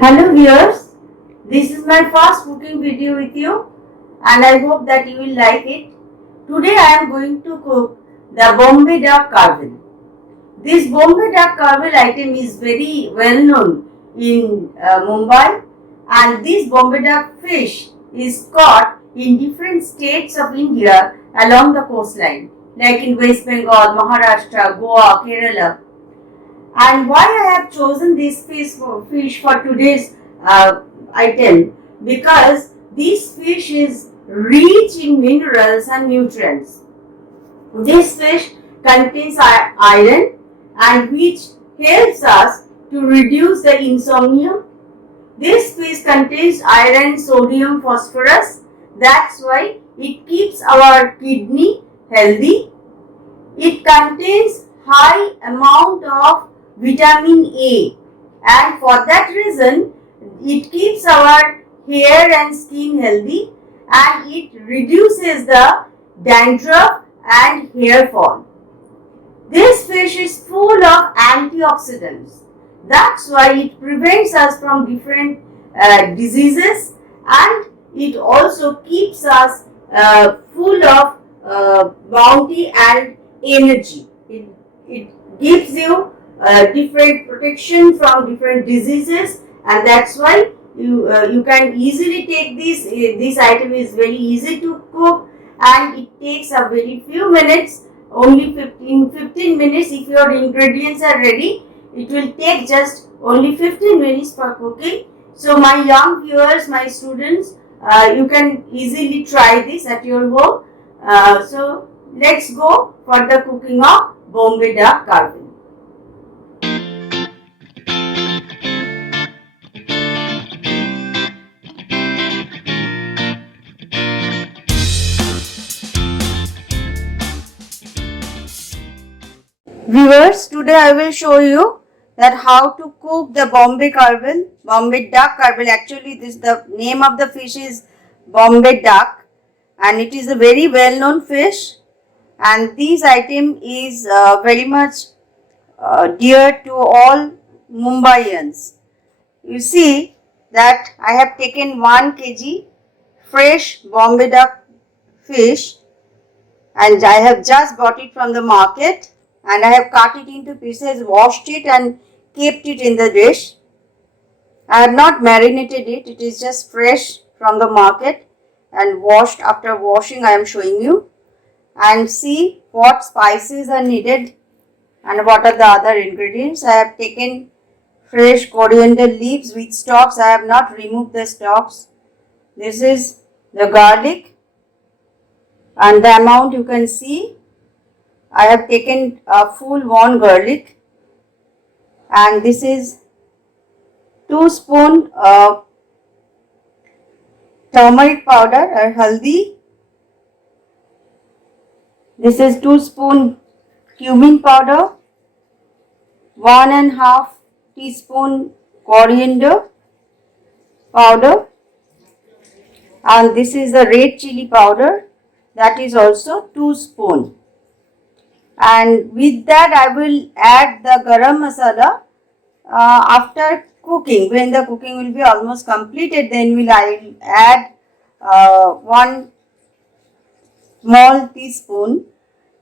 Hello viewers, this is my first cooking video with you and I hope that you will like it. Today I am going to cook the Bombay duck carvil. This Bombay duck carvil item is very well known in Mumbai, and this Bombay duck fish is caught in different states of India along the coastline like in West Bengal, Maharashtra, Goa, Kerala. And why I have chosen this fish for today's item? Because this fish is rich in minerals and nutrients. This fish contains iron and which helps us to reduce the insomnia. This fish contains iron, sodium, phosphorus. That's why it keeps our kidney healthy. It contains high amount of vitamin A, and for that reason it keeps our hair and skin healthy and it reduces the dandruff and hair fall. This fish is full of antioxidants. That's why it prevents us from different diseases, and it also keeps us full of bounty and energy. It gives you different protection from different diseases, and that's why you can easily take this. This item is very easy to cook and it takes a very few minutes, only 15 minutes. If your ingredients are ready, it will take just only 15 minutes for cooking. So my young viewers, my students, you can easily try this at your home. So let's go for the cooking of Bombay duck carvil. Viewers, today I will show you that how to cook the Bombay carvil, Bombay duck carvil. Actually, the name of the fish is Bombay duck, and it is a very well known fish. And this item is very much dear to all Mumbaians. You see that I have taken 1 kg fresh Bombay duck fish, and I have just bought it from the market, and I have cut it into pieces, washed it and kept it in the dish. I have not marinated it, it is just fresh from the market and washed. After washing, I am showing you, and see what spices are needed and what are the other ingredients. I have taken fresh coriander leaves with stalks. I have not removed the stalks. This is the garlic, and the amount you can see. I have taken a full 1 garlic, and this is 2 spoon turmeric powder or haldi. This is 2 spoon cumin powder, 1.5 teaspoon coriander powder, and this is the red chili powder, that is also 2 spoon. And with that I will add the garam masala after cooking. When the cooking will be almost completed, then I will add 1 small teaspoon.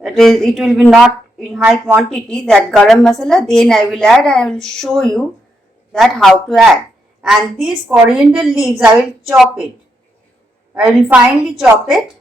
It will be not in high quantity, that garam masala. Then I will add, I will show you that how to add. And these coriander leaves I will chop it. I will finely chop it,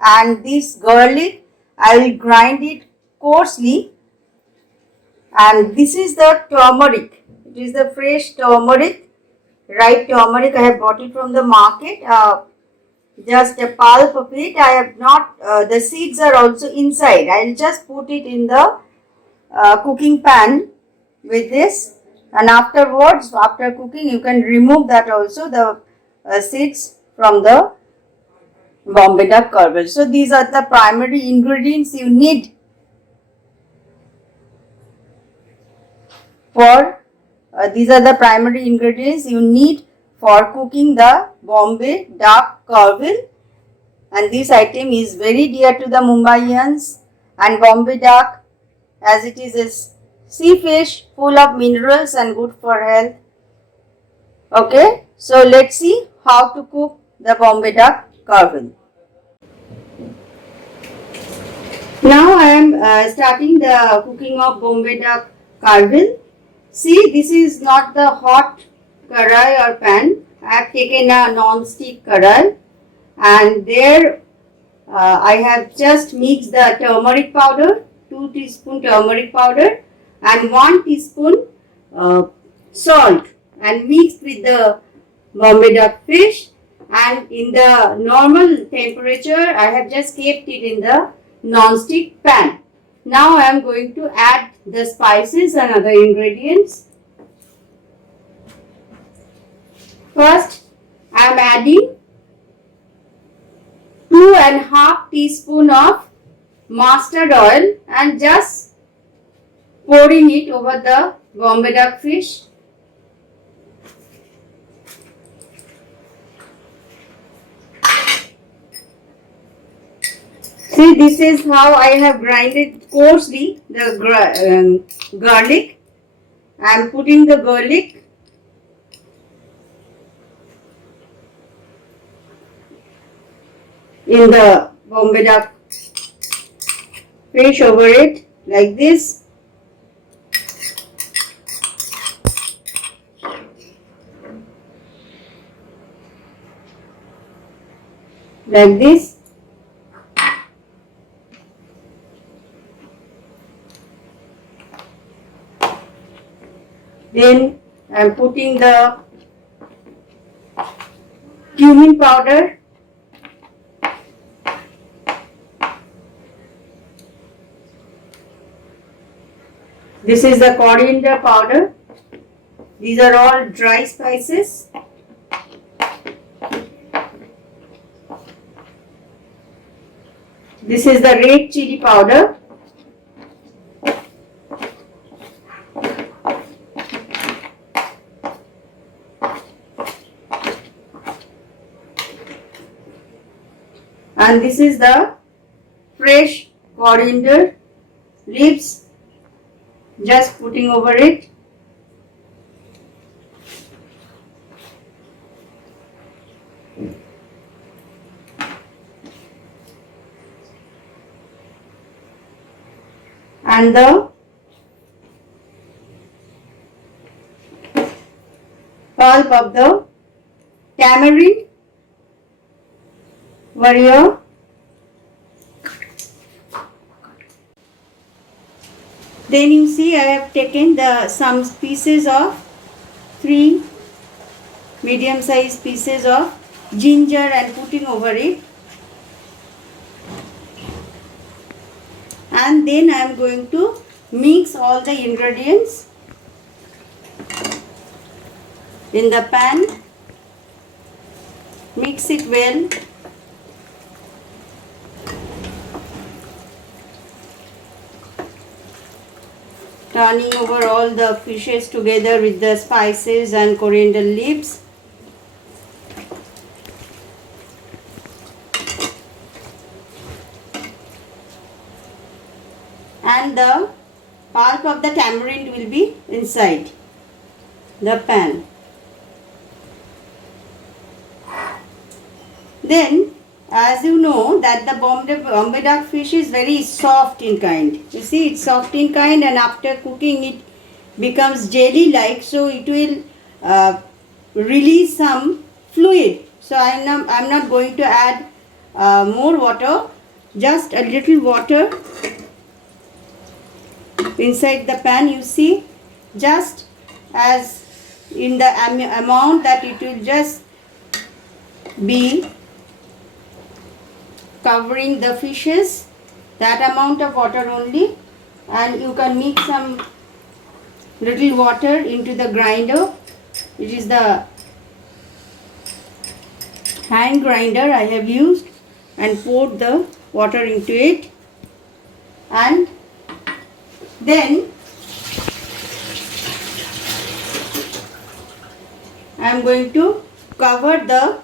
and this garlic I will grind it coarsely. And this is the turmeric. It is the fresh turmeric, ripe turmeric. I have bought it from the market. Just a pulp of it. I have not, the seeds are also inside. I will just put it in the cooking pan with this, and afterwards, after cooking, you can remove that also, the seeds from the Bombay duck carvil. So these are the primary ingredients you need for these are the primary ingredients you need for cooking the Bombay duck carvil, and this item is very dear to the Mumbaians. And Bombay duck, as it is a sea fish full of minerals and good for health, Okay, so let's see how to cook the Bombay duck carving. Now I am starting the cooking of Bombay duck carving. See, this is not the hot karai or pan. I have taken a non-stick karai, and there I have just mixed the turmeric powder, 2 teaspoon turmeric powder and 1 teaspoon salt, and mixed with the Bombay duck fish, and in the normal temperature I have just kept it in the non-stick pan. Now I am going to add the spices and other ingredients. First I am adding 2.5 teaspoon of mustard oil and just pouring it over the Bombay duck fish. See, this is how I have grinded coarsely the garlic. I am putting the garlic in the Bombay duck fish over it like this. Like this. Then I am putting the cumin powder. This is the coriander powder. These are all dry spices. This is the red chili powder. And this is the fresh coriander leaves, just putting over it. And the pulp of the tamarind over here. Then you see I have taken some pieces of 3 medium sized pieces of ginger and putting over it. And then I am going to mix all the ingredients in the pan. Mix it well. Turning over all the fishes together with the spices and coriander leaves. And the pulp of the tamarind will be inside the pan. Then, as you know that the Bombay duck fish is very soft in kind. You see, it's soft in kind, and after cooking it becomes jelly like, so it will release some fluid. So I'm not going to add more water, just a little water inside the pan. You see, just as in the amount that it will just be covering the fishes, that amount of water only, and you can mix some little water into the grinder. It is the hand grinder I have used, and poured the water into it, and then I am going to cover the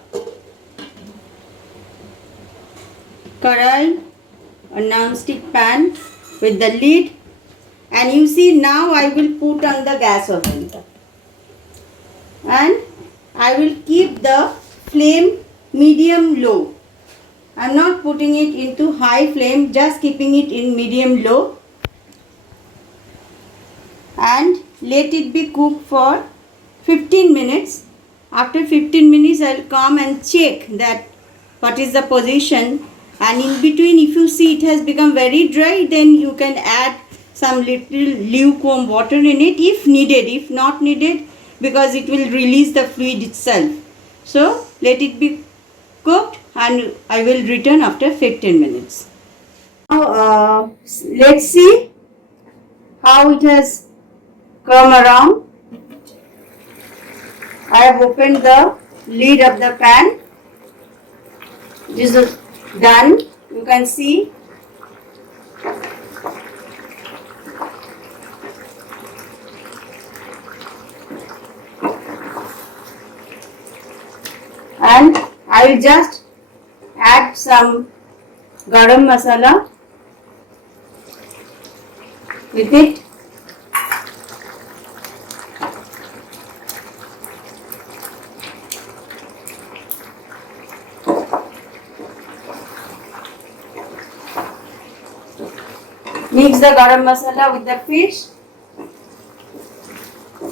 karai, a non-stick pan, with the lid. And you see, now I will put on the gas oven, and I will keep the flame medium low. I am not putting it into high flame, just keeping it in medium low, and let it be cooked for 15 minutes. After 15 minutes I will come and check that what is the position, and in between if you see it has become very dry, then you can add some little lukewarm water in it if needed. If not needed, because it will release the fluid itself. So let it be cooked and I will return after 15 minutes. Now let's see how it has come around. I have opened the lid of the pan. This is done. You can see. And I will just add some garam masala with it. Mix the garam masala with the fish.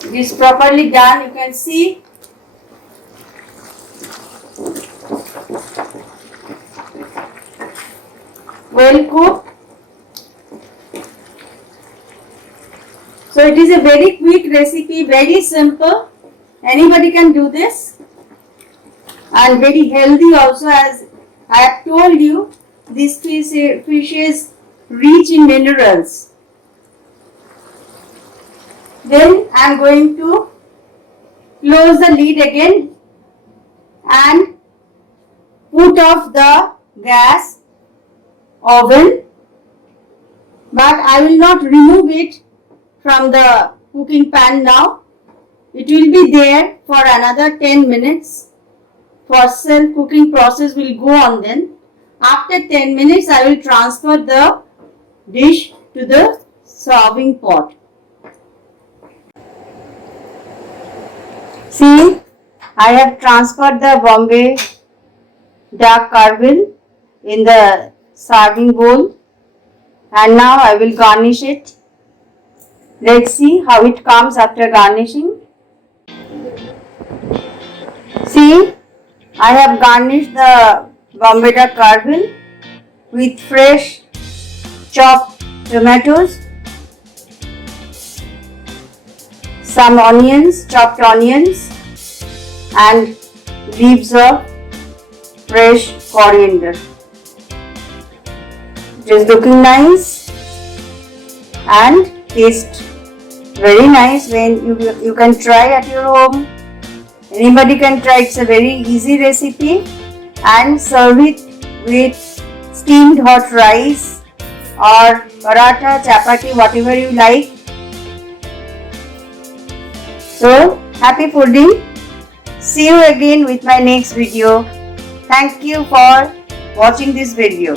It is properly done. You can see. Well cooked. So it is a very quick recipe, very simple. Anybody can do this, and very healthy also, as I have told you. This fish is rich in minerals. Then I am going to close the lid again and put off the gas oven, but I will not remove it from the cooking pan now. It will be there for another 10 minutes. For self cooking process will go on then. After 10 minutes I will transfer the dish to the serving pot. See, I have transferred the Bombay Dark Carville in the serving bowl, and now I will garnish it. Let's see how it comes after garnishing. See, I have garnished the Bombay Dark Carville with fresh chopped tomatoes, some onions, chopped onions, and leaves of fresh coriander. It is looking nice and taste very nice. When you can try at your home. Anybody can try. It's a very easy recipe, and serve it with steamed hot rice or paratha, chapati, whatever you like. So happy fooding. See you again with my next video. Thank you for watching this video.